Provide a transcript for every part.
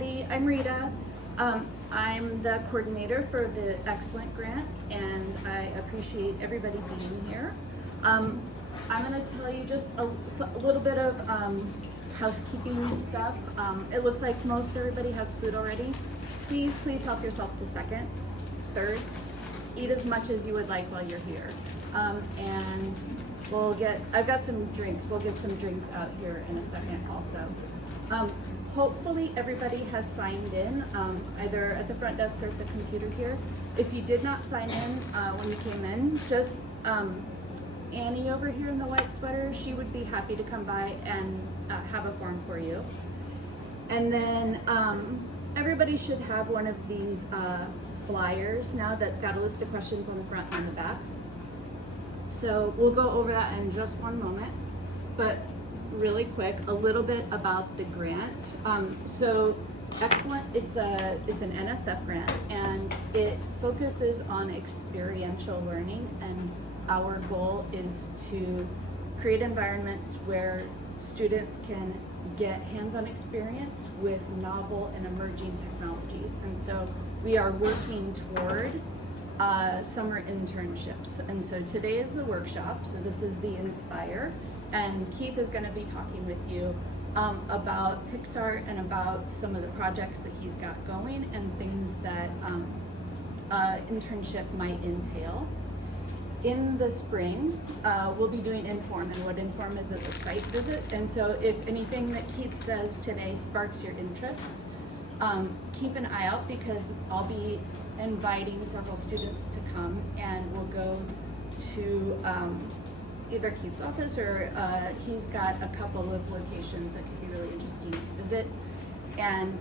everybody. I'm Rita. I'm the coordinator for the ExLENT grant, and I appreciate everybody being here. I'm going to tell you just a little bit of housekeeping stuff. It looks like most everybody has food already. Please help yourself to seconds, thirds. Eat as much as you would like while you're here. And I've got some drinks. We'll get some drinks out here in a second also. Hopefully everybody has signed in, either at the front desk or at the computer here. If you did not sign in when you came in, just Annie over here in the white sweater, she would be happy to come by and have a form for you. And then everybody should have one of these flyers now that's got a list of questions on the front and the back. So we'll go over that in just one moment, but really quick, a little bit about the grant. So ExLENT, it's an NSF grant, and it focuses on experiential learning, and our goal is to create environments where students can get hands-on experience with novel and emerging technologies. And so we are working toward summer internships. And so today is the workshop, so this is the Inspire, and Keith is going to be talking with you about PICHTR and about some of the projects that he's got going and things that internship might entail. In the spring, we'll be doing Inform, and what Inform is a site visit. And so if anything that Keith says today sparks your interest, keep an eye out, because I'll be inviting several students to come, and we'll go to either Keith's office or he's got a couple of locations that could be really interesting to visit. And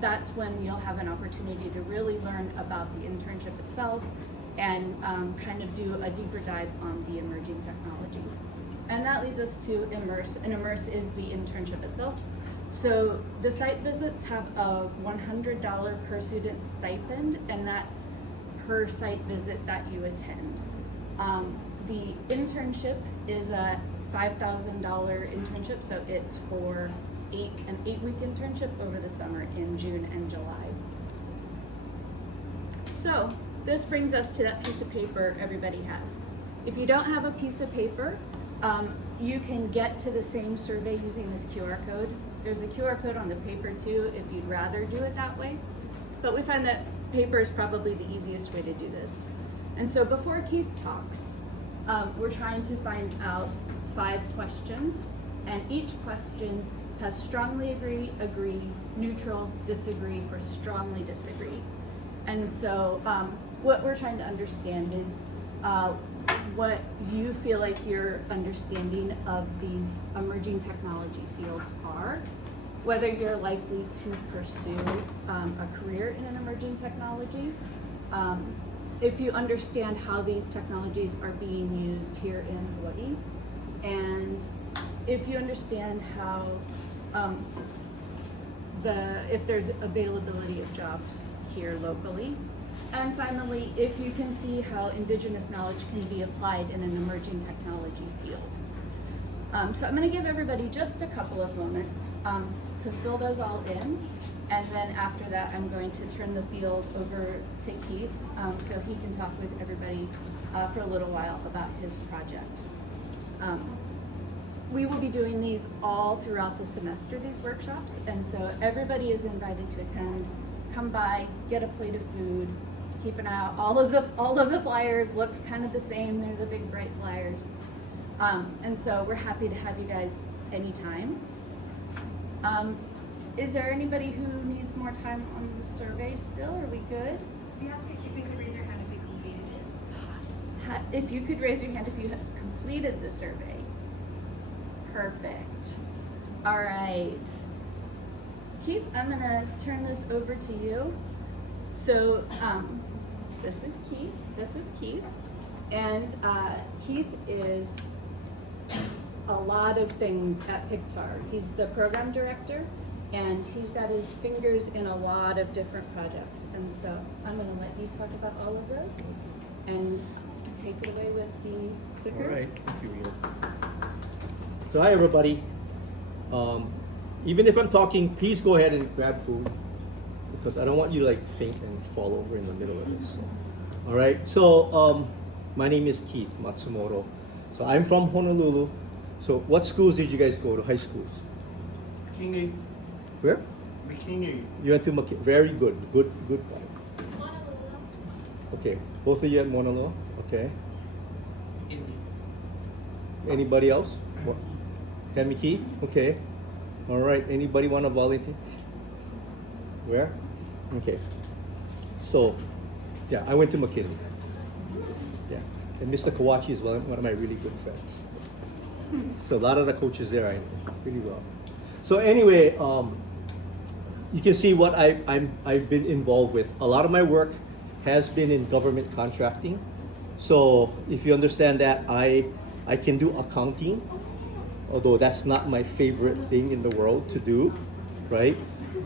that's when you'll have an opportunity to really learn about the internship itself and kind of do a deeper dive on the emerging technologies. And that leads us to Immerse, and Immerse is the internship itself. So the site visits have a $100 per student stipend, and that's per site visit that you attend. The internship is a $5,000 internship, so it's for an 8-week internship over the summer in June and July. So this brings us to that piece of paper everybody has. If you don't have a piece of paper, you can get to the same survey using this QR code. There's a QR code on the paper too if you'd rather do it that way. But we find that paper is probably the easiest way to do this. And so before Keith talks, we're trying to find out 5 questions, and each question has strongly agree, neutral, disagree, or strongly disagree. And so what we're trying to understand is what you feel like your understanding of these emerging technology fields are, whether you're likely to pursue a career in an emerging technology, if you understand how these technologies are being used here in Hawaii, and if you understand how if there's availability of jobs here locally. And finally, if you can see how indigenous knowledge can be applied in an emerging technology field. So I'm going to give everybody just a couple of moments to fill those all in, and then after that I'm going to turn the field over to Keith so he can talk with everybody for a little while about his project. We will be doing these all throughout the semester, these workshops, and so everybody is invited to attend. Come by, get a plate of food, keep an eye out. All of the flyers look kind of the same. They're the big bright flyers. And so we're happy to have you guys anytime. Is there anybody who needs more time on the survey still? Are we good? We asked if you could raise your hand if you completed it. If you could raise your hand if you have completed the survey. Perfect. All right. Keith, I'm gonna turn this over to you. So this is Keith, and Keith is a lot of things at PICHTR. He's the program director, and he's got his fingers in a lot of different projects. And so I'm going to let you talk about all of those and take it away with the clicker. All right, thank you, Rita. So hi everybody. even if I'm talking, please go ahead and grab food because I don't want you to like faint and fall over in the middle of this. All right. So my name is Keith Matsumoto. So I'm from Honolulu. So what schools did you guys go to? High schools? McKinney. Where? McKinney. You went to McKinney. Very good. Good. Honolulu. Okay. Both of you at Mauna Loa. Okay. McKinney. Anybody else? What? Kamiki? Okay. All right. Anybody want to volunteer? Where? Okay. So, yeah, I went to McKinney. Yeah. And Mr. Kawachi is one of my really good friends. So a lot of the coaches there I know really well. So anyway, you can see what I've been involved with. A lot of my work has been in government contracting. So if you understand that, I can do accounting, although that's not my favorite thing in the world to do, right?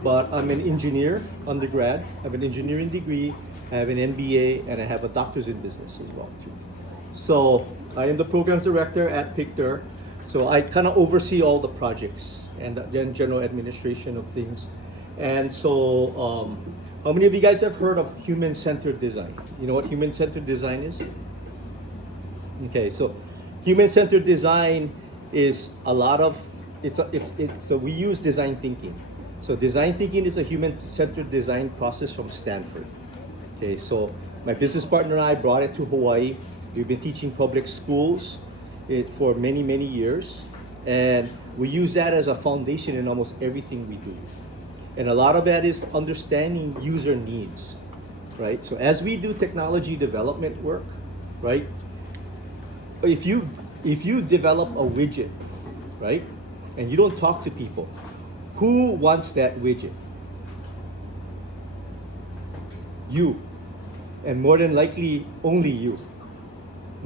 But I'm an engineer, undergrad. I have an engineering degree, I have an MBA, and I have a doctor's in business as well too. So I am the programs director at PICHTR. So I kind of oversee all the projects and then general administration of things. And so how many of you guys have heard of human-centered design? You know what human-centered design is? Okay, so human-centered design is a lot of, so we use design thinking. So design thinking is a human-centered design process from Stanford. Okay, so my business partner and I brought it to Hawaii. We've been teaching public schools for many, many years. And we use that as a foundation in almost everything we do. And a lot of that is understanding user needs, right? So as we do technology development work, right? If you develop a widget, right? And you don't talk to people, who wants that widget? You. And more than likely, only you.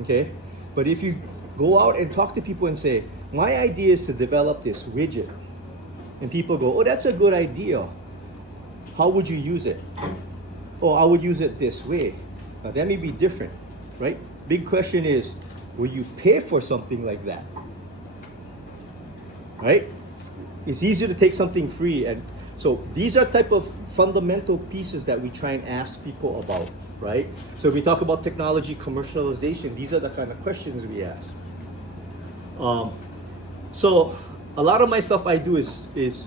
Okay? But if you go out and talk to people and say, my idea is to develop this widget, and people go, oh, that's a good idea. How would you use it? Oh, I would use it this way. Now, that may be different, right? Big question is, will you pay for something like that? Right? It's easier to take something free. And so these are type of fundamental pieces that we try and ask people about, right? So if we talk about technology commercialization, these are the kind of questions we ask. So a lot of my stuff I do is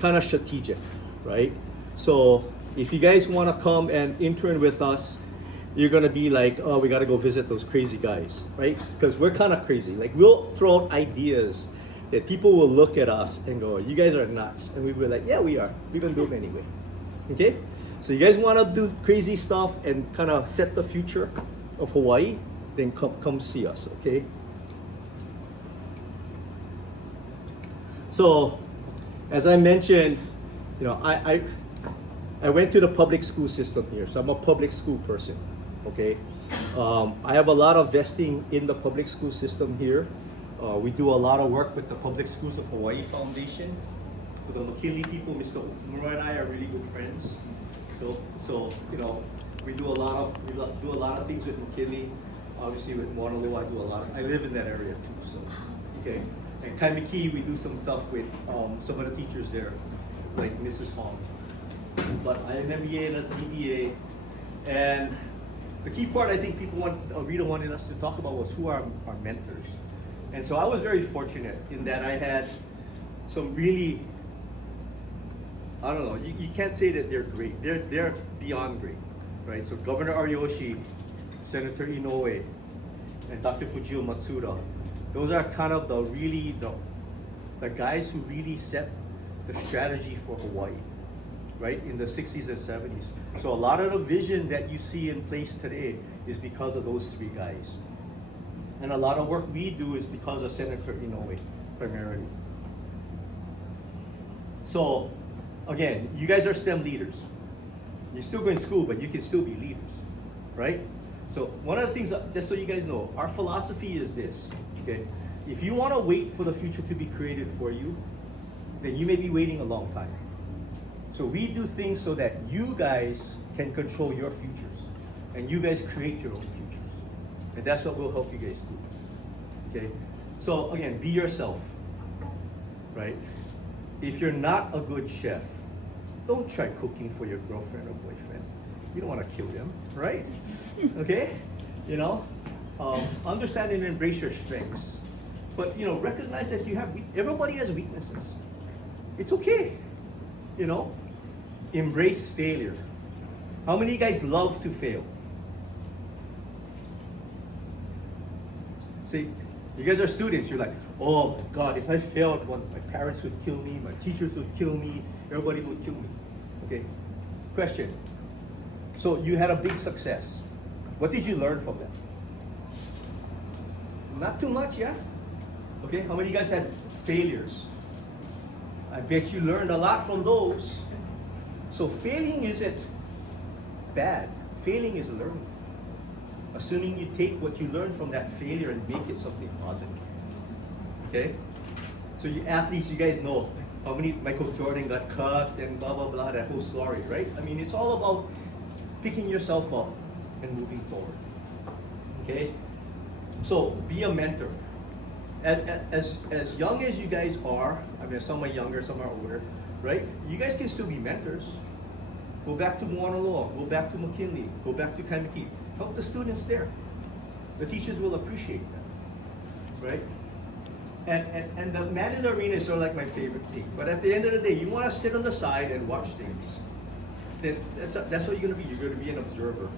kind of strategic, right? So if you guys want to come and intern with us, you're gonna be like, oh, we gotta go visit those crazy guys, right? Because we're kind of crazy. Like we'll throw out ideas that people will look at us and go, you guys are nuts. And we'll be like, yeah, we are. We're gonna do them anyway. Okay? So you guys wanna do crazy stuff and kind of set the future of Hawaii, then come see us, okay? So, as I mentioned, you know, I went to the public school system here, so I'm a public school person, okay? I have a lot of vesting in the public school system here. We do a lot of work with the Public Schools of Hawaii Foundation. For the McKinley people, Mr. Okumura and I are really good friends. So you know, we do a lot of things with McKinley. Obviously with Mauna Loa, I live in that area too. So okay. And Kaimiki, we do some stuff with some of the teachers there, like Mrs. Hong. But I have an MBA and a DBA, and the key part I think Rita wanted us to talk about was who are our mentors. And so I was very fortunate in that I had some really, I don't know, you can't say that they're great. They're beyond great, right? So Governor Ariyoshi, Senator Inoue, and Dr. Fujio Matsuda, those are kind of the guys who really set the strategy for Hawaii, right? In the 60s and 70s. So a lot of the vision that you see in place today is because of those three guys. And a lot of work we do is because of Senator Inoue, primarily. So, again, you guys are STEM leaders. You're still going to school, but you can still be leaders, right? So one of the things, just so you guys know, our philosophy is this, okay? If you want to wait for the future to be created for you, then you may be waiting a long time. So we do things so that you guys can control your futures, and you guys create your own futures. And that's what we'll help you guys do, okay? So again, be yourself, right? if you're not a good chef, don't try cooking for your girlfriend or boyfriend. You don't want to kill them, right? Okay? You know, understand and embrace your strengths. But, you know, recognize that everybody has weaknesses. It's okay, you know? Embrace failure. How many of you guys love to fail? See, you guys are students, you're like, oh my God, if I failed, my parents would kill me, my teachers would kill me, everybody would kill me. Okay, question. So you had a big success. What did you learn from that? Not too much, yeah? Okay, how many of you guys had failures? I bet you learned a lot from those. So failing isn't bad. Failing is learning. Assuming you take what you learned from that failure and make it something positive. Okay? So you athletes, you guys know how many Michael Jordan got cut and blah, blah, blah, that whole story, right? I mean, it's all about picking yourself up and moving forward. Okay? So be a mentor. As young as you guys are, I mean, some are younger, some are older, right? You guys can still be mentors. Go back to Moana Law, go back to McKinley, go back to Kaimiki. Help the students there. The teachers will appreciate that, right? And the man in the arena is sort of like my favorite thing. But at the end of the day, you want to sit on the side and watch things. That's what you're going to be. You're going to be an observer.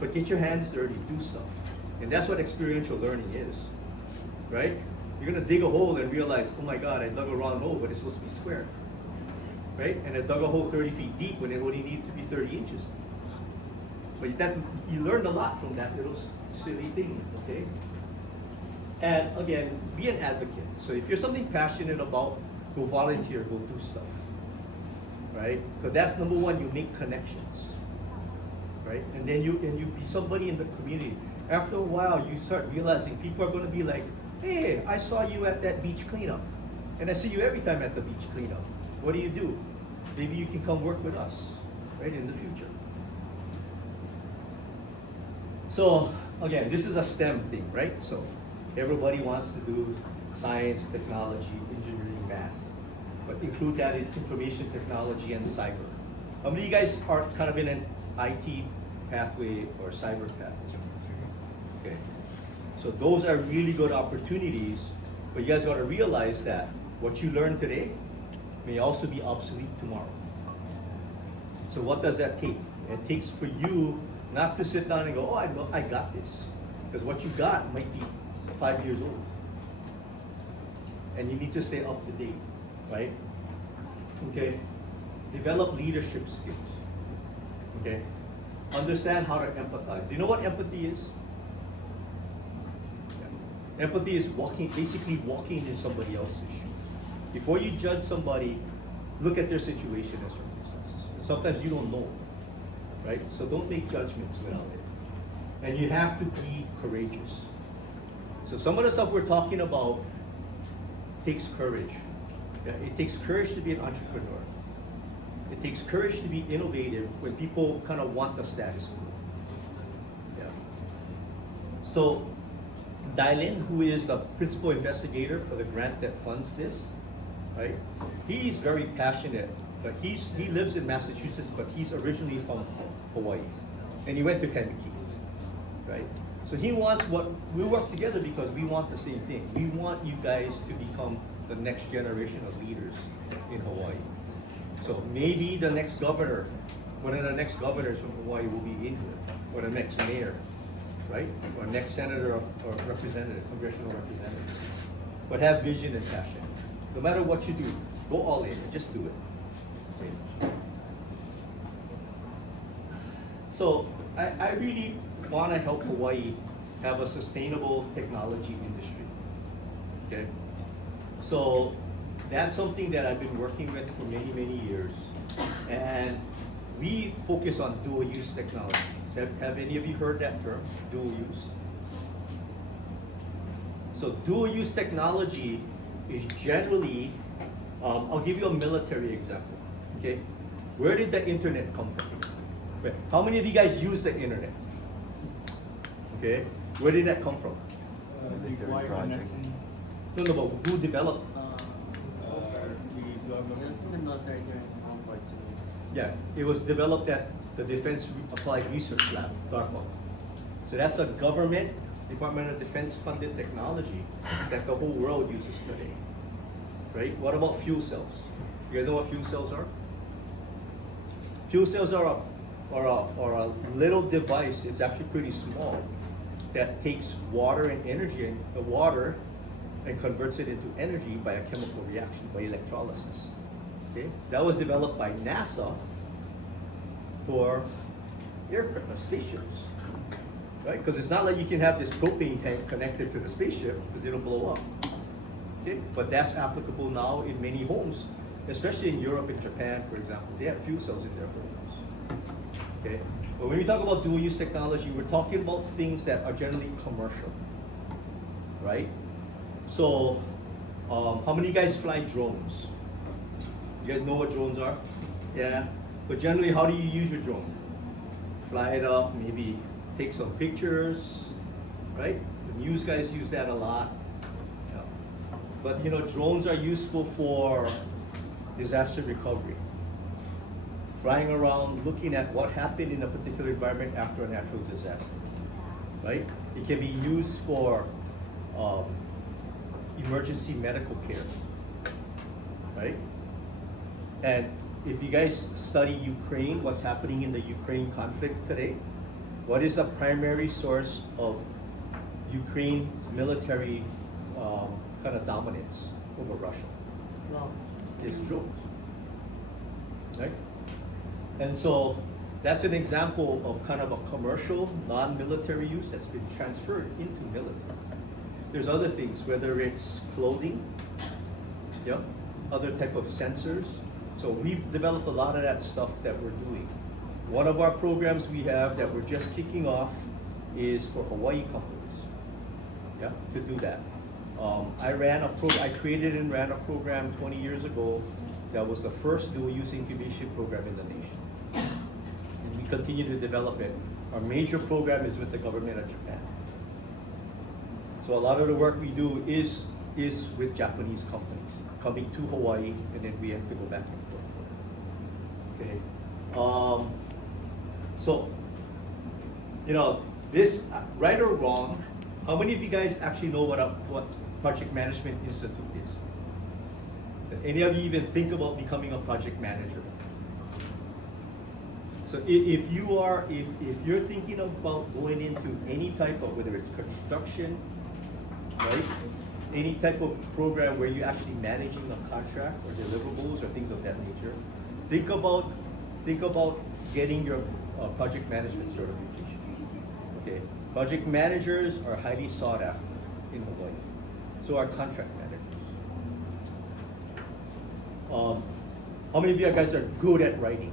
But get your hands dirty, do stuff. And that's what experiential learning is, right? You're going to dig a hole and realize, oh my God, I dug a wrong hole, but it's supposed to be square, right? And I dug a hole 30 feet deep when it only needed to be 30 inches. But you learned a lot from that little silly thing, okay? And again, be an advocate. So if you're something passionate about, go volunteer, go do stuff, right? Because that's number one, you make connections, right? And then you be somebody in the community. After a while, you start realizing people are going to be like, hey, I saw you at that beach cleanup, and I see you every time at the beach cleanup. What do? Maybe you can come work with us, right, in the future. So again, this is a STEM thing, right? So everybody wants to do science, technology, engineering, math, but include that in information technology and cyber. How many of you guys are kind of in an IT pathway or cyber pathway? Okay. So those are really good opportunities, but you guys got to realize that what you learn today may also be obsolete tomorrow. So what does that take? It takes for you not to sit down and go, oh, I got this. Because what you got might be 5 years old. And you need to stay up to date, right? Okay. Develop leadership skills. Okay. Understand how to empathize. Do you know what empathy is? Yeah. Empathy is basically walking in somebody else's shoes. Before you judge somebody, look at their situation and circumstances. Sometimes you don't know, right? So don't make judgments without it. And you have to be courageous. So some of the stuff we're talking about takes courage. Yeah, it takes courage to be an entrepreneur. It takes courage to be innovative when people kind of want the status quo. Yeah. So Dylin, who is the principal investigator for the grant that funds this, right? He's very passionate, but he lives in Massachusetts, but he's originally from Hawaii, and he went to Kaimiki, right? So he wants we work together because we want the same thing. We want you guys to become the next generation of leaders in Hawaii. So maybe the next governor, one of the next governors from Hawaii will be in here, or the next mayor, right? Or next senator or representative, congressional representative. But have vision and passion. No matter what you do, go all in, just do it. Okay. So I really want to help Hawaii have a sustainable technology industry. Okay. So that's something that I've been working with for many, many years. And we focus on dual use technology. Have any of you heard that term, dual use? So dual use technology is generally, I'll give you a military example, okay? Where did the internet come from? Okay. How many of you guys use the internet? Okay, where did that come from? Military project. No, but who developed? government. It's in the military during home parts. Yeah, it was developed at the Defense Applied Research Lab, DARPA. So that's a government, Department of Defense funded technology that the whole world uses today. Right? What about fuel cells? You guys know what fuel cells are? Fuel cells are a little device, it's actually pretty small, that takes water and energy, and the water, and converts it into energy by a chemical reaction, by electrolysis. Okay? That was developed by NASA for aircraft, spaceships. Right? Because it's not like you can have this propane tank connected to the spaceship, because it'll blow up. Okay? But that's applicable now in many homes, especially in Europe and Japan, for example. They have fuel cells in their homes. Okay? But when we talk about dual use technology, we're talking about things that are generally commercial. Right? So, how many of you guys fly drones? You guys know what drones are? Yeah. But generally, how do you use your drone? Fly it up, maybe take some pictures, right? The news guys use that a lot. Yeah. But you know, drones are useful for disaster recovery. Flying around, looking at what happened in a particular environment after a natural disaster, right? It can be used for emergency medical care, right? And if you guys study Ukraine, what's happening in the Ukraine conflict today, what is the primary source of Ukraine military kind of dominance over Russia? No. It's drones, right? And so that's an example of kind of a commercial, non-military use that's been transferred into military. There's other things, whether it's clothing, yeah, other type of sensors. So we've developed a lot of that stuff that we're doing. One of our programs we have that we're just kicking off is for Hawaii companies, yeah, to do that. I created and ran a program 20 years ago that was the first dual-use incubation program in the nation. And we continue to develop it. Our major program is with the government of Japan. So a lot of the work we do is with Japanese companies coming to Hawaii, and then we have to go back and forth. Okay. So, you know, this, right or wrong, how many of you guys actually know what Project Management Institute is? Did any of you even think about becoming a project manager? So if you're thinking about going into any type of, whether it's construction, right? Any type of program where you're actually managing a contract or deliverables or things of that nature, think about getting your project management certification. Okay, project managers are highly sought after in Hawaii. So are contract managers. How many of you guys are good at writing?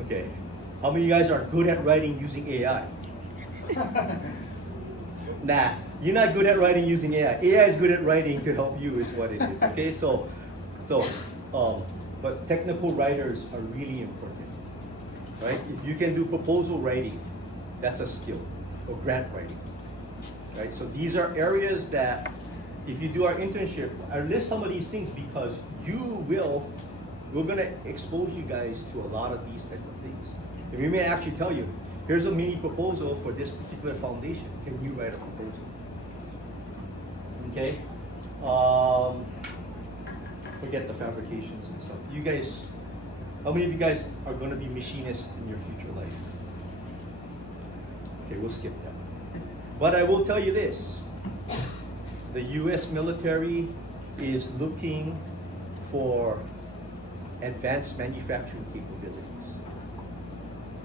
Okay. How many of you guys are good at writing using AI? Nah, you're not good at writing using AI. AI is good at writing to help you is what it is. Okay, but technical writers are really important, right? If you can do proposal writing, that's a skill, or grant writing, right? So these are areas that, if you do our internship, I list some of these things because we're gonna expose you guys to a lot of these type of things. And we may actually tell you, here's a mini proposal for this particular foundation. Can you write a proposal? Okay. Forget the fabrications and stuff. You guys, how many of you guys are going to be machinists in your future life? Okay, we'll skip that. But I will tell you this. The US military is looking for advanced manufacturing capabilities.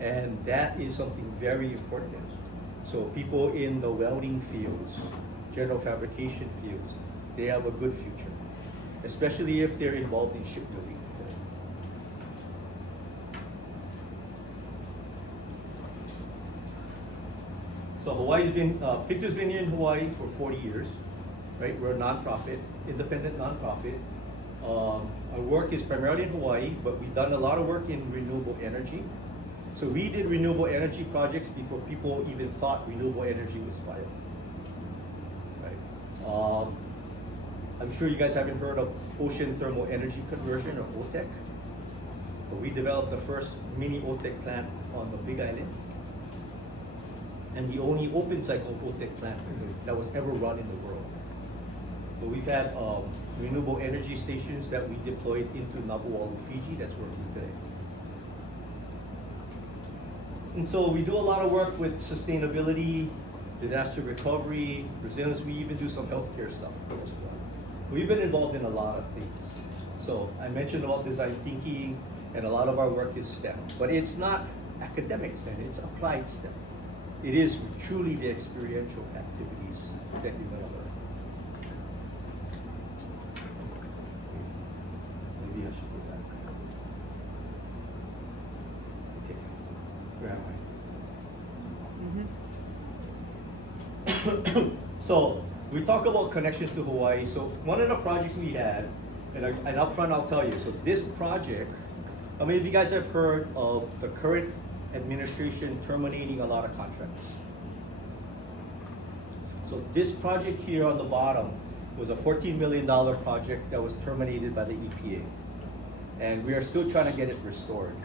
And that is something very important. So people in the welding fields, general fabrication fields, they have a good future, especially if they're involved in shipbuilding. So PICHTR's been here in Hawaii for 40 years, right? We're a nonprofit, independent nonprofit. Our work is primarily in Hawaii, but we've done a lot of work in renewable energy. So we did renewable energy projects before people even thought renewable energy was viable, right? I'm sure you guys haven't heard of ocean thermal energy conversion, or OTEC. But we developed the first mini OTEC plant on the Big Island, and the only open cycle OTEC plant that was ever run in the world. But we've had renewable energy stations that we deployed into Nabualu, Fiji, that's working today. And so we do a lot of work with sustainability, disaster recovery, resilience. We even do some healthcare stuff as well. We've been involved in a lot of things. So I mentioned about design thinking, and a lot of our work is STEM. But it's not academic STEM, it's applied STEM. It is truly the experiential activities that you're gonna learn. Maybe I should go back. Okay, where am I? So we talk about connections to Hawaii. So one of the projects we had, and up front I'll tell you, so this project, how many of you guys have heard of the current administration terminating a lot of contracts? So this project here on the bottom was a $14 million project that was terminated by the EPA. And we are still trying to get it restored.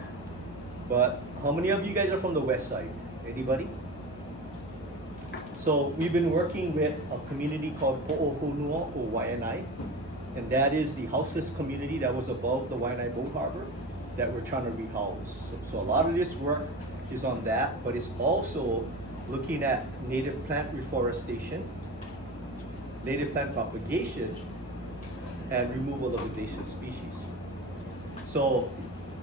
But how many of you guys are from the west side? Anybody? So we've been working with a community called Po'ohonua or Waianae, and that is the houseless community that was above the Waianae Boat Harbor that we're trying to rehouse. So a lot of this work is on that, but it's also looking at native plant reforestation, native plant propagation, and removal of invasive species. So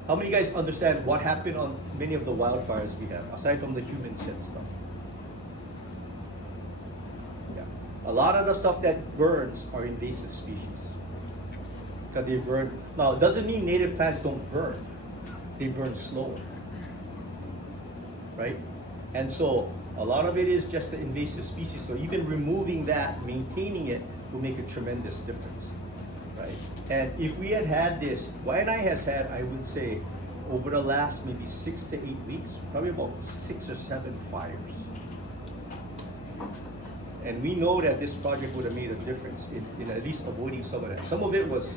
how many of you guys understand what happened on many of the wildfires we have, aside from the human-sent stuff? A lot of the stuff that burns are invasive species. Because they burn. Now, it doesn't mean native plants don't burn. They burn slower. Right? And so, a lot of it is just the invasive species. So even removing that, maintaining it, will make a tremendous difference. Right? And if we had had this, Waianae has had, I would say, over the last maybe 6 to 8 weeks, probably about 6 or 7 fires. And we know that this project would have made a difference in at least avoiding some of that. Some of it was,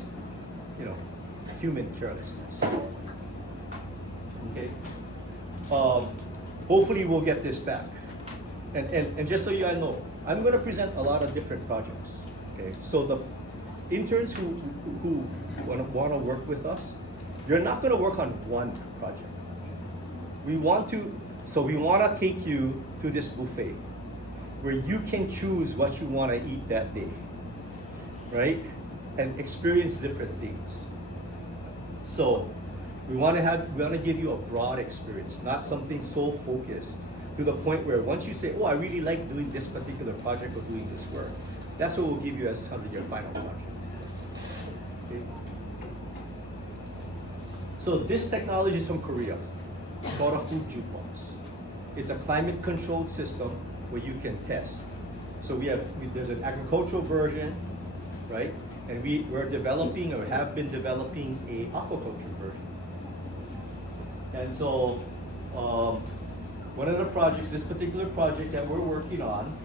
human carelessness. Okay? Hopefully we'll get this back. And just so you guys know, I'm going to present a lot of different projects. Okay? So the interns who want to work with us, you're not going to work on one project. We want to take you to this buffet, where you can choose what you want to eat that day, right? And experience different things. So we want to give you a broad experience, not something so focused to the point where once you say, oh, I really like doing this particular project or doing this work, that's what we'll give you as under your final project. Okay. So this technology is from Korea. It's called a food jukebox. It's a climate-controlled system where you can test. So there's an agricultural version, right? And we're developing or have been developing a aquaculture version. And so one of the projects, this particular project that we're working on,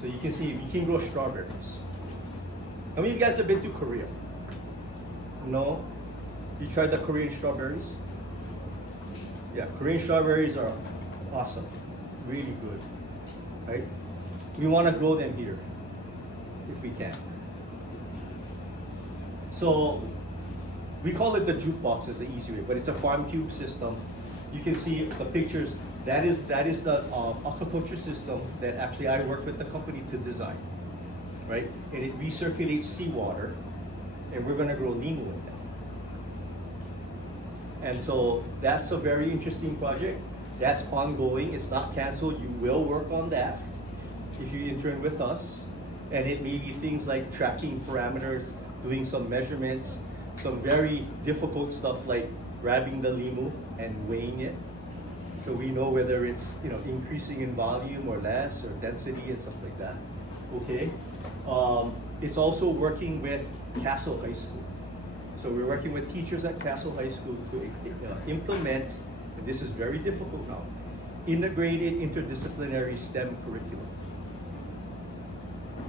so you can see you can grow strawberries. How many of you guys have been to Korea? No? You tried the Korean strawberries? Yeah, Korean strawberries are awesome, really good. Right? We want to grow them here, if we can. So we call it the jukebox is the easy way, but it's a farm cube system. You can see the pictures. That is the aquaculture system that actually I worked with the company to design, right? And it recirculates seawater, and we're going to grow limu in that. And so that's a very interesting project. That's ongoing. It's not canceled. You will work on that if you intern with us. And it may be things like tracking parameters, doing some measurements, some very difficult stuff like grabbing the limu and weighing it. So we know whether it's increasing in volume or less or density and stuff like that. Okay. It's also working with Castle High School. So we're working with teachers at Castle High School to implement, and this is very difficult now, integrated interdisciplinary STEM curriculum.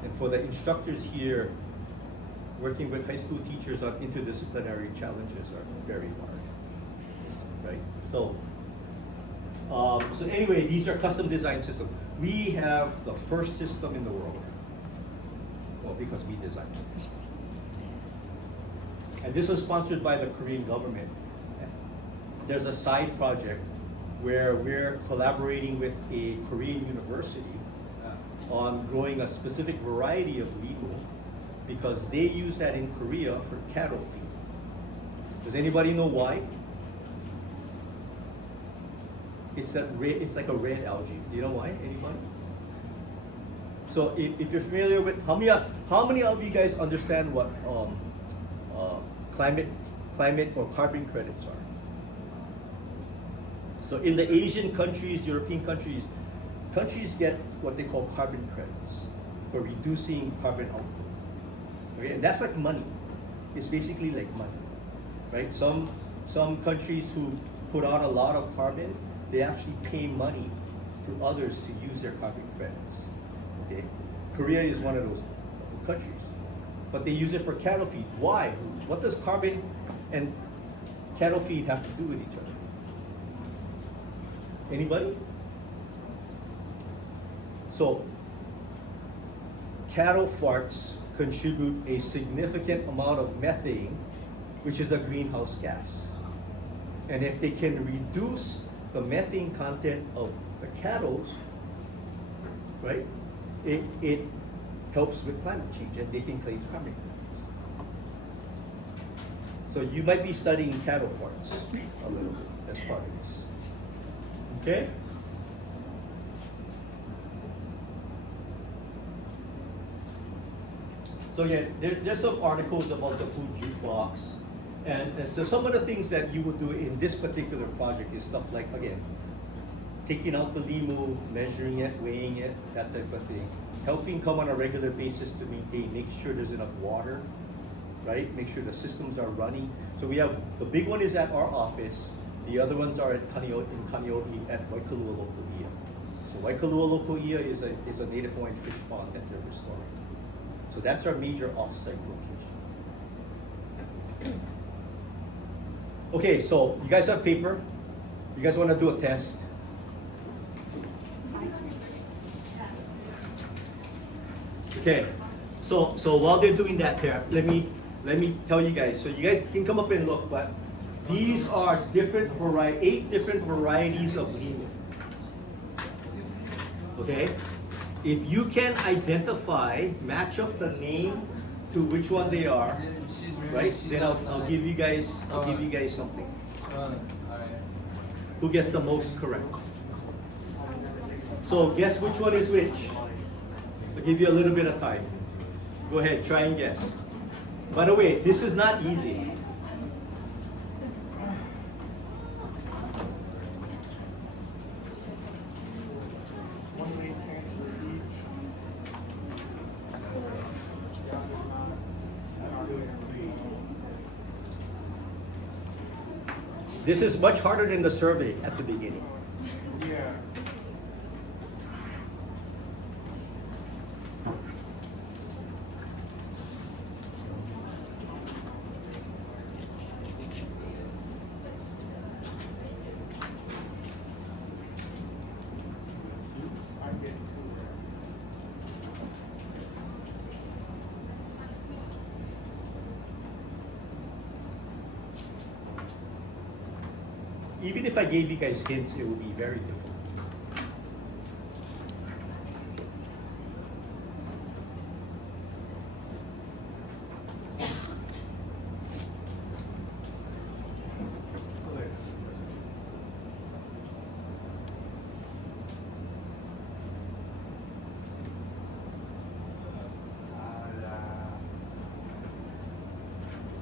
And for the instructors here, working with high school teachers on interdisciplinary challenges are very hard, right? So anyway, these are custom design systems. We have the first system in the world. Well, because we designed it. And this was sponsored by the Korean government. There's a side project where we're collaborating with a Korean university on growing a specific variety of legal because they use that in Korea for cattle feed. Does anybody know why? It's like a red algae. Do you know why? Anybody? So if you're familiar with, how many of you guys understand what climate or carbon credits are? So in the Asian countries, European countries get what they call carbon credits for reducing carbon output. Okay, and that's like money. It's basically like money, right? Some countries who put out a lot of carbon, they actually pay money to others to use their carbon credits. Okay, Korea is one of those countries, but they use it for cattle feed. Why? What does carbon and cattle feed have to do with each other? Anybody? So, cattle farts contribute a significant amount of methane, which is a greenhouse gas. And if they can reduce the methane content of the cattle, right, it helps with climate change and they can claim carbon credits. So you might be studying cattle farts a little bit as part of this. Okay? So yeah, there's some articles about the food jukebox. And so some of the things that you would do in this particular project is stuff like, again, taking out the limu, measuring it, weighing it, that type of thing. Helping come on a regular basis to maintain, make sure there's enough water, right? Make sure the systems are running. So we have, the big one is at our office. The other ones are in Kapiolani at Waikalua Local Ia. So Waikalua Local Ia is a native Hawaiian fish pond that they're restoring. So that's our major off-site location. Okay, so you guys have paper. You guys want to do a test? Okay, so while they're doing that here, let me tell you guys. So you guys can come up and look, but these are 8 different varieties of limu. Okay, if you can identify, match up the name to which one they are, right? Then I'll give you guys something. Who gets the most correct? So guess which one is which. I'll give you a little bit of time. Go ahead, try and guess. By the way, this is not easy. This is much harder than the survey at the beginning. Yeah. Even if I gave you guys hints, it would be very difficult.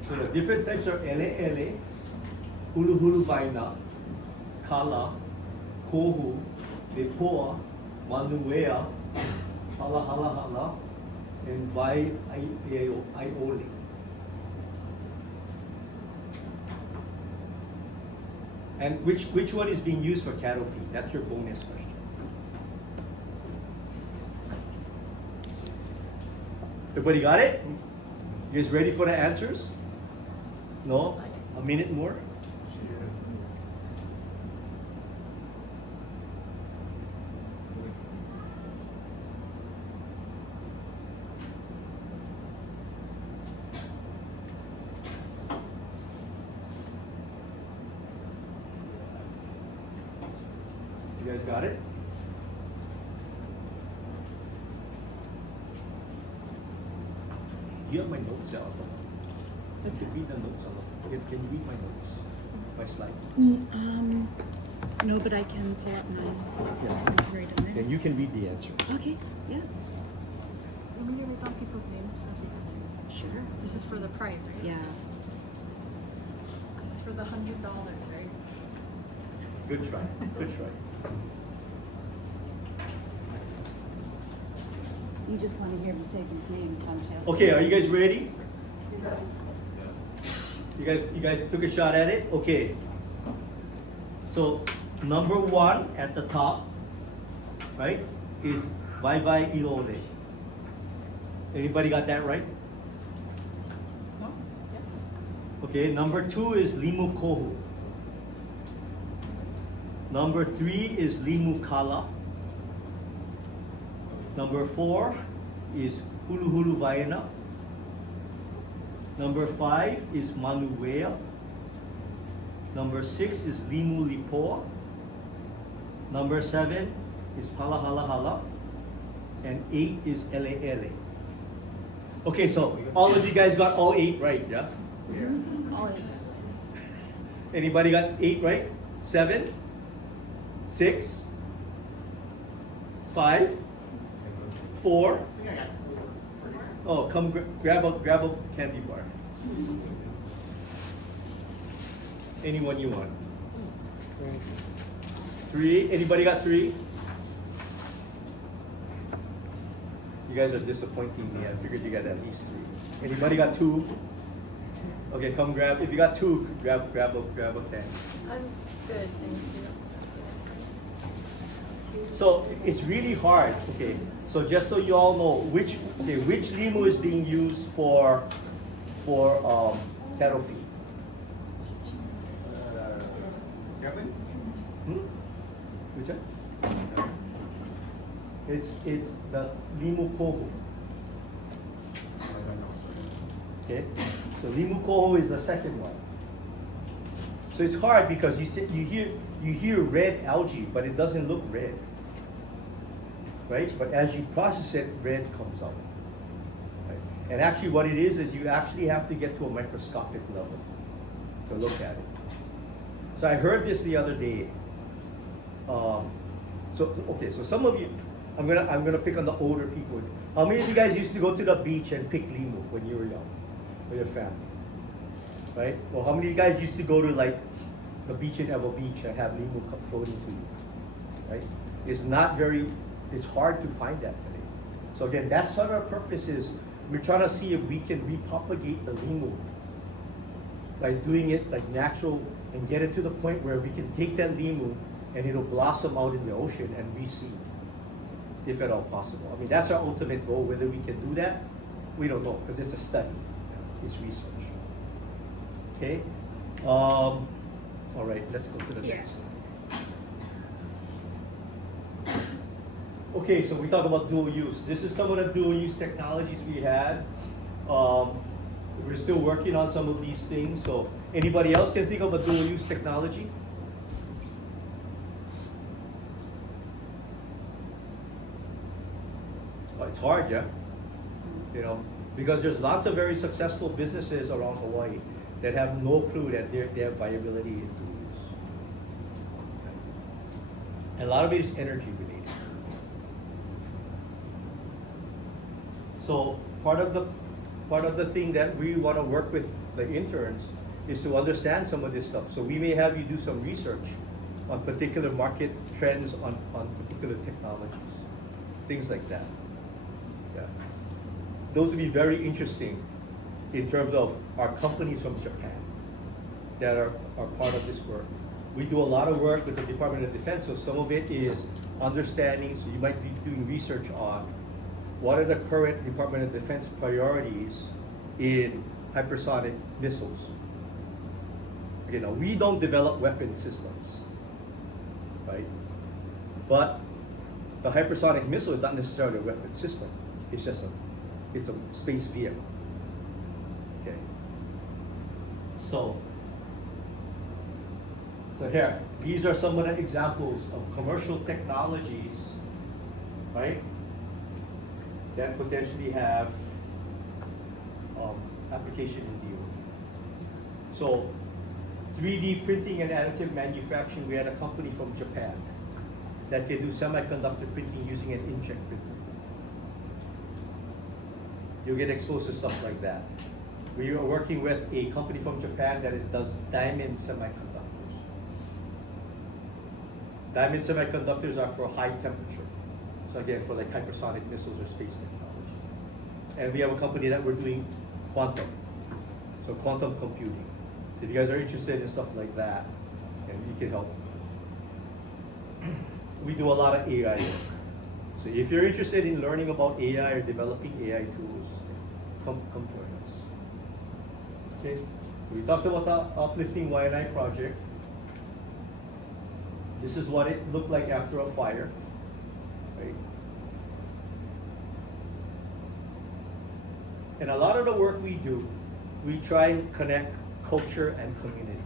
So the different types are ele, hulu vaina, kala, kohu, lepoa, manuea, hala, and vai aiole. And which one is being used for cattle feed? That's your bonus question. Everybody got it? You guys ready for the answers? No? A minute more? You guys got it? You have my notes out. You can read the notes out. Can you read my notes? My slide? No, but I can pull up mine. Yeah. Right in there. Then you can read the answers. Okay, yeah. When you write down people's names as the answer. Sure. This is for the prize, right? Yeah. This is for the $100, right? Good try. Good try. You just want to hear me say these names, don't you? Okay, are you guys ready? You guys took a shot at it? Okay. So number 1 at the top, right, is Vai Vai Ilole. Anybody got that right? No? Yes? Okay, number 2 is Limu Kohu. Number 3 is Limu Kala. Number 4 is Hulu Hulu Vaina. Number 5 is Manuea. Number 6 is Limu Lipoa. Number 7 is Palahala Hala. And 8 is Ele Ele. Okay, so all of you guys got all 8 right, yeah? All of them. Anybody got 8 right? 7? 6? 5? 4? Oh, come grab a candy bar. Anyone you want. 3? Anybody got 3? You guys are disappointing me. I figured you got at least 3. Anybody got 2? Okay, come grab. If you got 2, grab a pen. I'm good, thank you. So it's really hard. Okay, so just so you all know, which limu is being used for cattle feed? Kevin? Which one? It's the limu kohu. Okay, so limu kohu is the second one. So it's hard because you hear red algae, but it doesn't look red, right? But as you process it, red comes out. Right? And actually, what it is you actually have to get to a microscopic level to look at it. So I heard this the other day. So some of you, I'm gonna pick on the older people. How many of you guys used to go to the beach and pick limu when you were young with your family? Right? Well, how many of you guys used to go to like the beach in Evo Beach and have limu floating to you? Right? It's hard to find that today. So again, that's what our purpose is. We're trying to see if we can repropagate the limu by doing it like natural and get it to the point where we can take that limu and it'll blossom out in the ocean and reseed, if at all possible. I mean, that's our ultimate goal. Whether we can do that, we don't know, because it's a study, it's research. Okay? All right, let's go to the next. Okay, so we talk about dual use. This is some of the dual use technologies we had. We're still working on some of these things. So anybody else can think of a dual use technology? It's hard, yeah? You know, because there's lots of very successful businesses around Hawaii that have no clue that they have viability in dual use. Okay. And a lot of it is energy related. So part of the thing that we want to work with the interns is to understand some of this stuff. So we may have you do some research on particular market trends on particular technologies, things like that. Yeah. Those would be very interesting in terms of our companies from Japan that are part of this work. We do a lot of work with the Department of Defense, so some of it is understanding, so you might be doing research on what are the current Department of Defense priorities in hypersonic missiles. Okay, now we don't develop weapon systems, right? But the hypersonic missile is not necessarily a weapon system. It's just it's a space vehicle. Okay. So here, these are some of the examples of commercial technologies, right, that potentially have application in DOE. So 3D printing and additive manufacturing, we had a company from Japan that can do semiconductor printing using an inkjet printer. You'll get exposed to stuff like that. We are working with a company from Japan that does diamond semiconductors. Diamond semiconductors are for high temperature. So again, for like hypersonic missiles or space technology. And we have a company that we're doing quantum. So quantum computing. So if you guys are interested in stuff like that, and we can help. We do a lot of AI work. So if you're interested in learning about AI or developing AI tools, come join us. Okay, we talked about the uplifting Y&I project. This is what it looked like after a fire, right? And a lot of the work we do, we try and connect culture and community.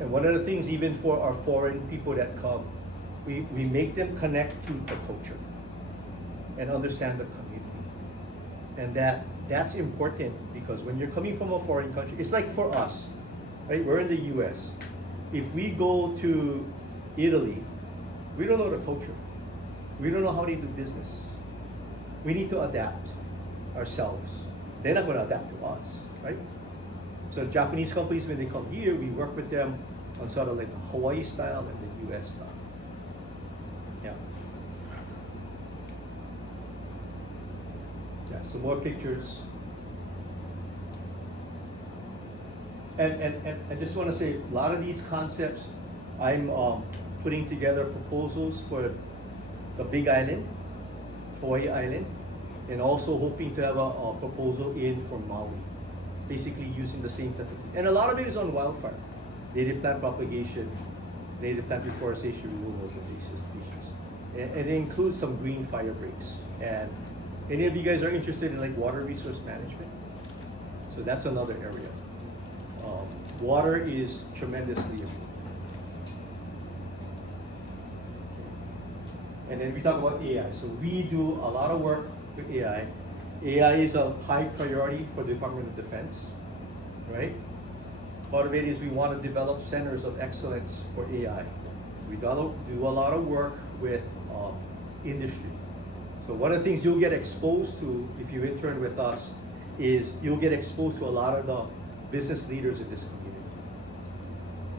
And one of the things, even for our foreign people that come, we make them connect to the culture and understand the community. And that's important, because when you're coming from a foreign country, it's like for us, right? We're in the US. If we go to Italy, we don't know the culture. We don't know how they do business. We need to adapt ourselves. They're not going to adapt to us, right? So Japanese companies, when they come here, we work with them on sort of like the Hawaii style and the US style. Yeah. Yeah, some more pictures. And I just want to say, a lot of these concepts, I'm putting together proposals for the Big Island, Hawaii Island, and also hoping to have a proposal in for Maui, basically using the same type of thing. And a lot of it is on wildfire, native plant propagation, native plant reforestation, removal of invasive species. And it includes some green fire breaks. And any of you guys are interested in like water resource management? So that's another area. Water is tremendously important. And then we talk about AI. So we do a lot of work with AI. AI is a high priority for the Department of Defense, right? Part of it is we want to develop centers of excellence for AI. We do a lot of work with industry. So one of the things you'll get exposed to if you intern with us is you'll get exposed to a lot of the business leaders in this community,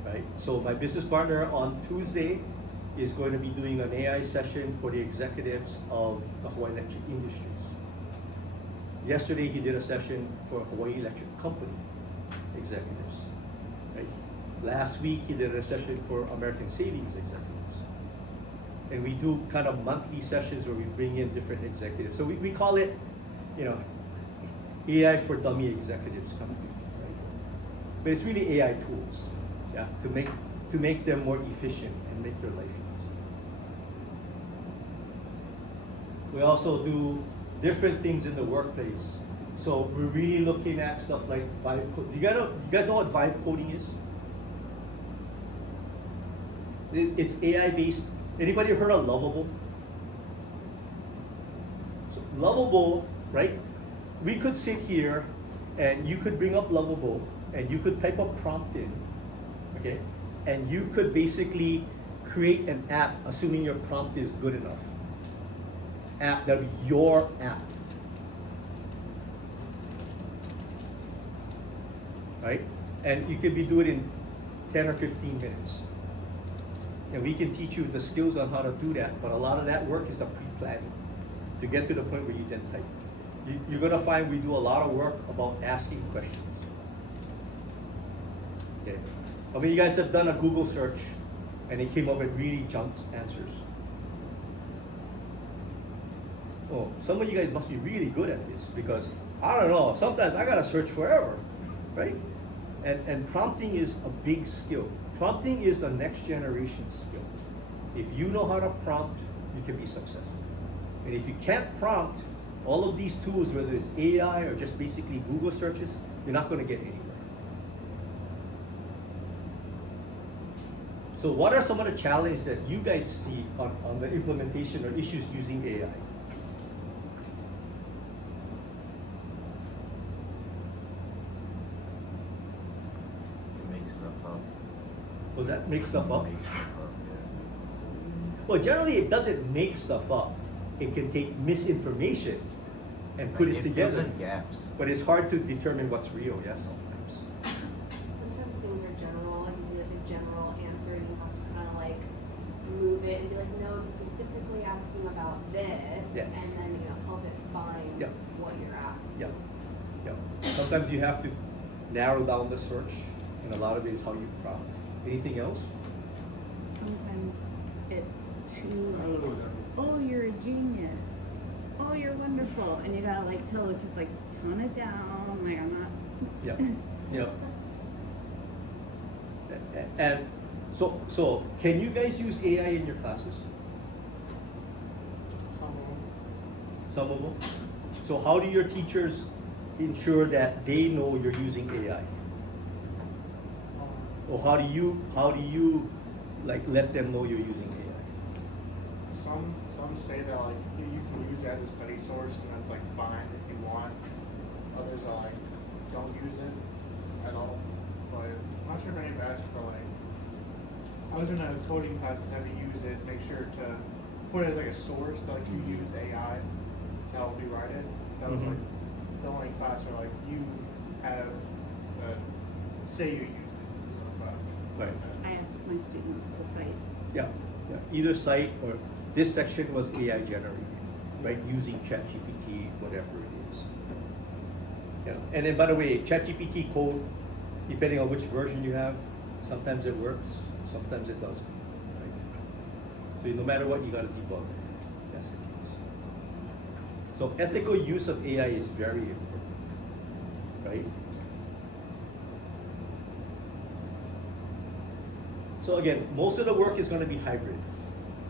right? So my business partner on Tuesday is going to be doing an AI session for the executives of the Hawaii Electric Industries. Yesterday he did a session for Hawaii Electric Company executives, right? Last week he did a session for American Savings executives. And we do kind of monthly sessions where we bring in different executives. So we call it, you know, AI for dummy executives kind of thing, right? But it's really AI tools, yeah, to make them more efficient and make their life easier. We also do different things in the workplace. So we're really looking at stuff like vibe coding. You guys know what vibe coding is? It's AI based. Anybody heard of Lovable? So Lovable, right? We could sit here and you could bring up Lovable and you could type a prompt in, okay? And you could basically create an app, assuming your prompt is good enough. App, that'd be your app. Right? And you could do it in 10 or 15 minutes. And we can teach you the skills on how to do that, but a lot of that work is the pre-planning to get to the point where you then type. You're gonna find we do a lot of work about asking questions. Okay. I mean, you guys have done a Google search and it came up with really jumped answers. Oh, some of you guys must be really good at this because I don't know, sometimes I gotta search forever, right? And prompting is a big skill. Prompting is a next generation skill. If you know how to prompt, you can be successful. And if you can't prompt, all of these tools, whether it's AI or just basically Google searches, you're not gonna get anywhere. So what are some of the challenges that you guys see on the implementation or issues using AI? It makes stuff up. Was that make stuff up? Make stuff up, yeah. Well, generally it doesn't make stuff up. It can take misinformation and put Like, it fills together. in gaps. But it's hard to determine what's real, yeah, sometimes. Sometimes things are general, like you do like a general answer and you have to kind of like move it and be like, no, I'm specifically asking about this, Yes. and then help it find Yeah. what you're asking. Yeah, yeah. Sometimes you have to narrow down the search, and a lot of it is how you prompt. Anything else? Sometimes it's too like, oh, you're a genius. Oh, you're wonderful. And you gotta like tell it to like tone it down. Like I'm not. Yeah, yeah. And so can you guys use AI in your classes? Some of them? So how do your teachers ensure that they know you're using AI? Or how do you like let them know you're using AI? Some say that like you can use it as a study source and that's like fine if you want. Others are like don't use it at all. But I'm not sure if any of asked for like I was in a coding class that had to use it, make sure to put it as like a source that like you used AI to help you write it. That was like the only class where like you have say you used it in some class. Right. I ask my students to cite. Yeah, yeah. Either site or this section was AI generated, right? Using ChatGPT, whatever it is. Yeah. And then by the way, ChatGPT code, depending on which version you have, sometimes it works, sometimes it doesn't. Right? So no matter what, you gotta debug. That's the case. So ethical use of AI is very important, right? So again, most of the work is going to be hybrid.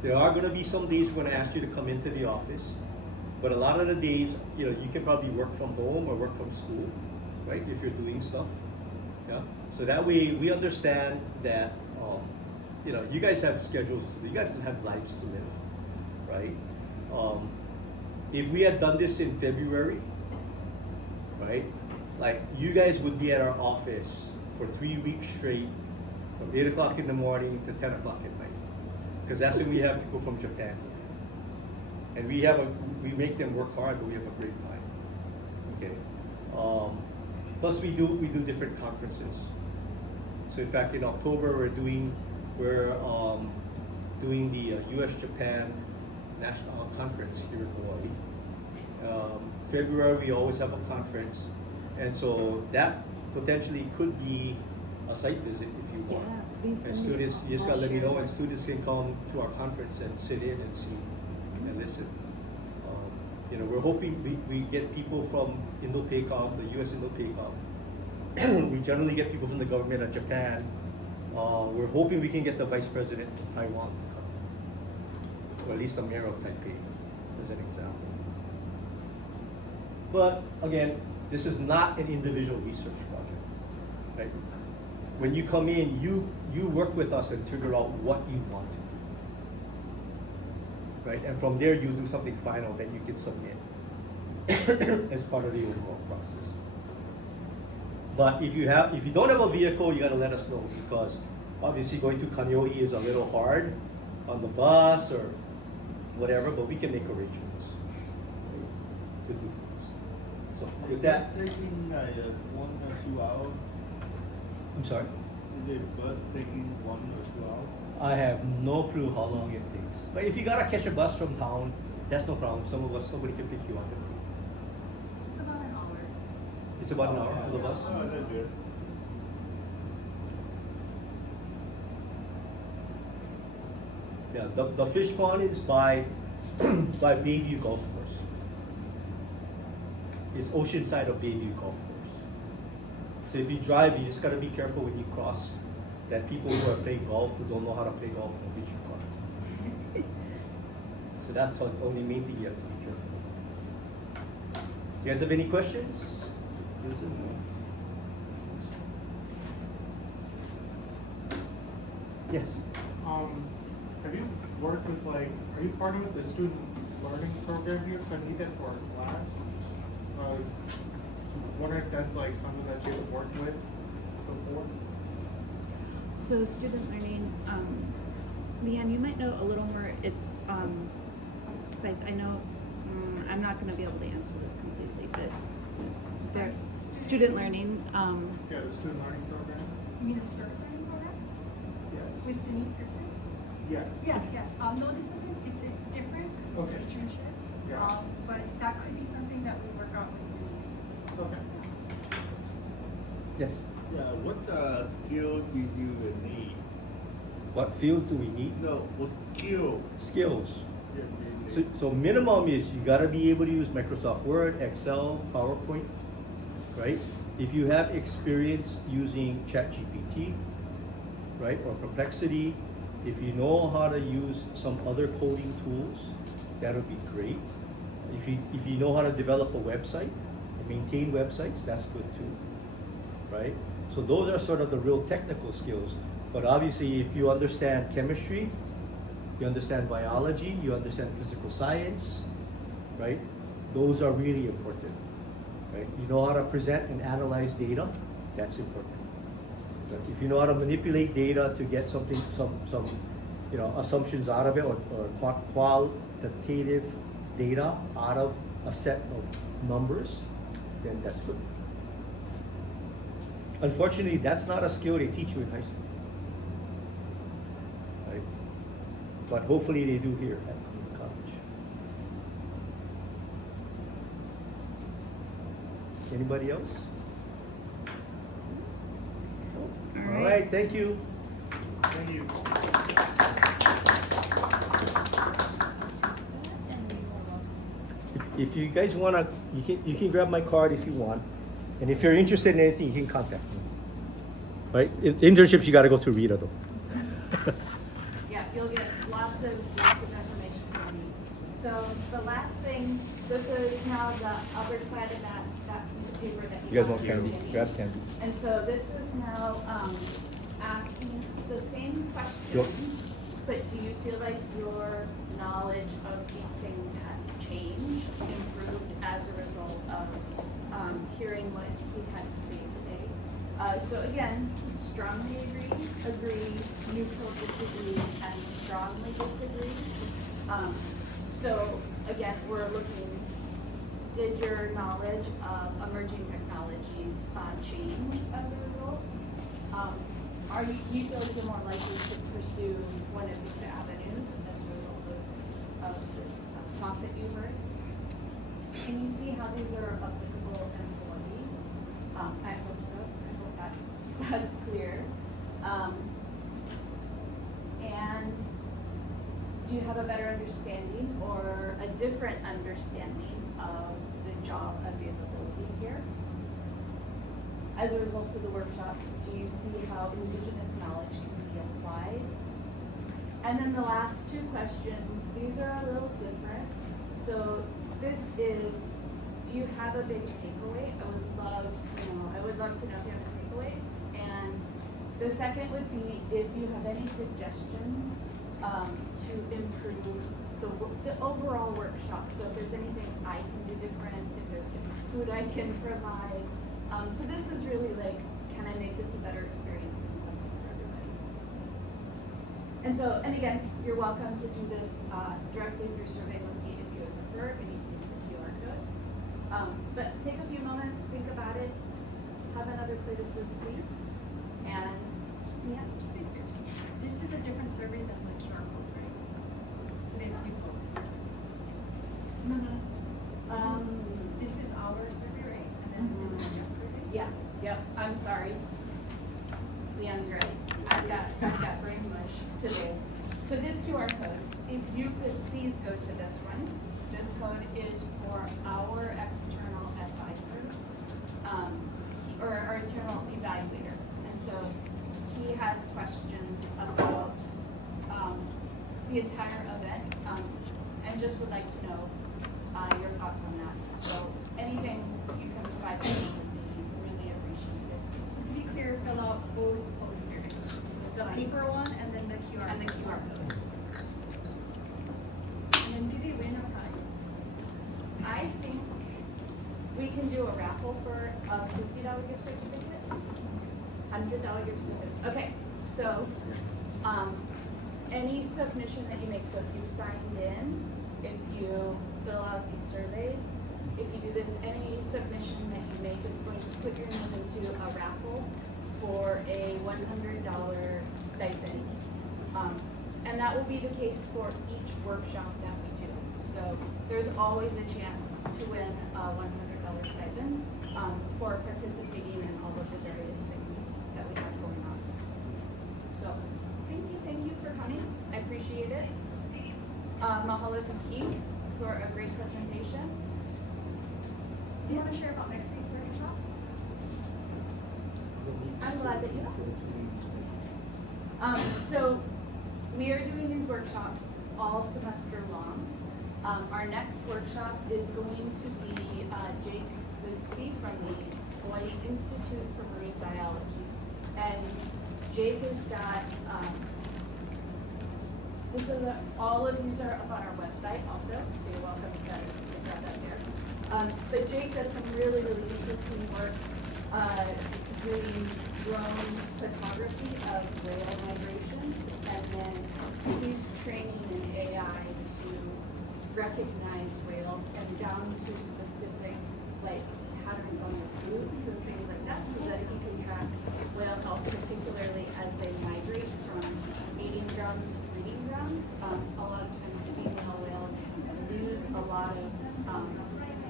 There are going to be some days we're going to ask you to come into the office, but a lot of the days, you can probably work from home or work from school, right? If you're doing stuff, yeah. So that way we understand that, you guys have schedules. You guys have lives to live, right? If we had done this in February, right? Like you guys would be at our office for 3 weeks straight. From 8 o'clock in the morning to 10 o'clock at night, because that's when we have people from Japan, and we make them work hard, but we have a great time. Okay. Plus we do different conferences. So in fact, in October we're doing the U.S.-Japan National Conference here in Hawaii. February we always have a conference, and so that potentially could be a site visit if you want. Yeah, please And send me. students, you just I'll gotta let me share know, and that. students can come to our conference and sit in and see and listen. We're hoping we get people from Indo-PACOM, the US Indo-PACOM. We generally get people from the government of Japan. We're hoping we can get the vice president from Taiwan to come, or at least the mayor of Taipei, as an example. But again, this is not an individual research project, right? When you come in, you work with us and figure out what you want to do, right? And from there, you do something final that you can submit as part of the overall process. But if you don't have a vehicle, you gotta let us know, because obviously going to Kaneohe is a little hard on the bus or whatever, but we can make arrangements to do things. So with that, Taking 1 or 2 hours. I'm sorry. Is it worth taking 1 or 2 hours? I have no clue how long it takes. But if you gotta catch a bus from town, that's no problem. Somebody can pick you up. It's about an hour. It's about an hour on the bus. Oh, that's good. Yeah, the fish pond is by Bayview Golf Course. is Oceanside of Bayview Golf Course. So if you drive, you just gotta be careful when you cross, that people who are playing golf, who don't know how to play golf, don't hit your car. So that's the only main thing you have to be careful of. You guys have any questions? Yes or no? Yes. Have you worked with like, are you part of the student learning program here? Because I need that for our class. I was wondering if that's like something that you've worked with before? So student learning, Leanne, you might know a little more. It's sites. I know I'm not going to be able to answer this completely, but there's student learning. Yeah, the student learning program? You mean a service learning program Yes. with Denise Pearson? Yes. Yes, yes. No, this isn't. It's different because Okay. it's an internship. Yeah. But that could be something that we work out with Denise. Okay. Yes. Yeah, what skill do you need? What fields do we need? No, what skill Skills. do you So, need? so minimum is you gotta be able to use Microsoft Word, Excel, PowerPoint, right? If you have experience using ChatGPT, right, or Perplexity, if you know how to use some other coding tools, that would be great. If you know how to develop a website and maintain websites, that's good too, right? So those are sort of the real technical skills. But obviously, if you understand chemistry, you understand biology, you understand physical science, right? Those are really important, right? You know how to present and analyze data, that's important. But if you know how to manipulate data to get something, some assumptions out of it, or qualitative data out of a set of numbers, then that's good. Unfortunately, that's not a skill they teach you in high school. Right? But hopefully they do here at college. Anybody else? All right, thank you. Thank you. If you guys wanna, you can grab my card if you want, and if you're interested in anything, you can contact me. Right? Internships, you gotta go through Rita though. Yeah, you'll get lots of information from me. So the last thing, this is now the other side of that piece of paper that You guys want got candy? from me. Grab candy. And so this is now asking the same questions, Yep. but do you feel like your knowledge of these things has changed, improved as a result of hearing what we had to say today? So again, strongly agree, neutral disagree, and strongly disagree. So again, we're looking, did your knowledge of emerging technologies change as a result? Do you feel like you're more likely to pursue one of these avenues as a result of this talk that you heard? Can you see how these are applicable and for me? I hope so. I hope that's clear. And do you have a better understanding or a different understanding of the job availability here? As a result of the workshop, do you see how Indigenous knowledge can be applied? And then the last two questions, these are a little different. So this is, do you have a big takeaway? I would love to know if you have a takeaway. And the second would be if you have any suggestions to improve the overall workshop. So if there's anything I can do different, if there's different food I can provide. So this is really like, can I make this a better experience and something for everybody? And so, and again, you're welcome to do this directly through SurveyMonkey if you would prefer, and you can use the QR code. But take a few moments, think about it, have another plate of food, please. And yeah. Just wait here. This is a different survey than the QR code, right? Today's new code. No. This is our survey, right? And then this is just survey? Yeah, yep, I'm sorry. Leanne's right. I've got brain mush today. So this QR code, if you could please go to this one. This code is for our external advisors. internal evaluator. And so he has questions about the entire event, and just would like to know your thoughts on that. So anything you can provide me would be really appreciated. So to be clear, fill out both posters. The paper one and then the QR. And the QR code. And then do they win a prize? I think we can do a raffle for a $50 gift certificate, $100 gift certificate. Okay, so any submission that you make, so if you signed in, if you fill out these surveys, if you do this, any submission that you make is going to put your name into a raffle for a $100 stipend. And that will be the case for each workshop that we do. So there's always a chance to win a $100 stipend for participating in all of the various things that we have going on. So thank you for coming. I appreciate it. Mahalo to Keith for a great presentation. Do you want to share about next week's workshop? I'm glad that you asked. So we are doing these workshops all semester long. Our next workshop is going to be Jake Linsky from the Hawaii Institute for Marine Biology. And Jake has got, all of these are up on our website also, so you're welcome to grab that there. But Jake does some really, really interesting work doing drone photography of whale migrations, and then he's training an AI to recognize whales and down to specific like patterns on their foods and things like that, so that he can track whale health, particularly as they migrate from eating grounds to breeding grounds. A lot of times female whales lose a lot of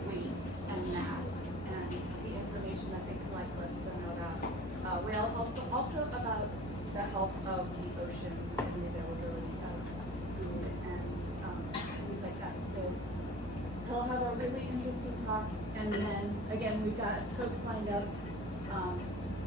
weight and mass, and the information that they collect lets them know about whale health, but also about the health of the oceans and the availability of food and things like that. So he'll have a really interesting talk, and then again we've got folks lined up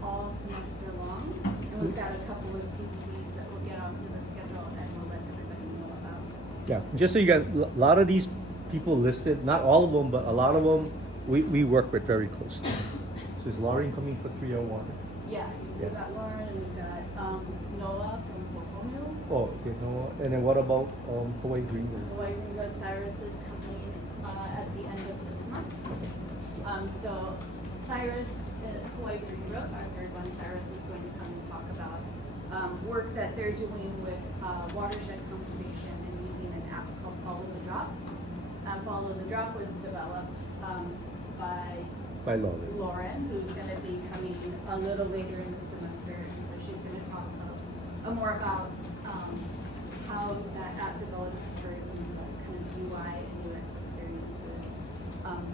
all semester long, and we've got a couple of DVDs that will get onto the schedule and we'll let everybody know about. Yeah, just so you got a lot of these people listed, not all of them, but a lot of them we work with very closely. So is Lauren coming for 301? Yeah, we've got Lauren and we've got Noah from Hohonu. Oh, okay, no. And then what about Hawaii Green? Hawaii Ringo Cyrus is coming at the end of this month. So Cyrus, Hawaii Green Growth, our third one, Cyrus is going to come and talk about work that they're doing with watershed conservation and using an app called Follow the Drop. Follow the Drop was developed by Lauren, who's going to be coming a little later in the semester, and so she's going to talk more about how that app developed for tourism, what kind of UI and UX experiences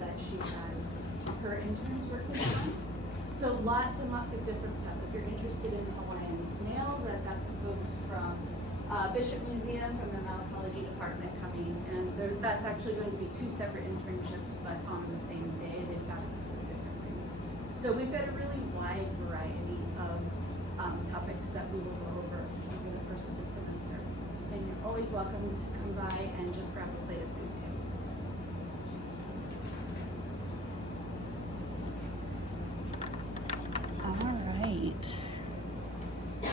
that she has her interns working on. So lots and lots of different stuff. If you're interested in Hawaiian snails, I've got the folks from Bishop Museum from the Malacology department coming, and that's actually going to be 2 separate internships, but on the same day. They've got different things. So we've got a really wide variety of topics that we will go over over the course of the semester. And you're always welcome to come by and just grab a plate of food too.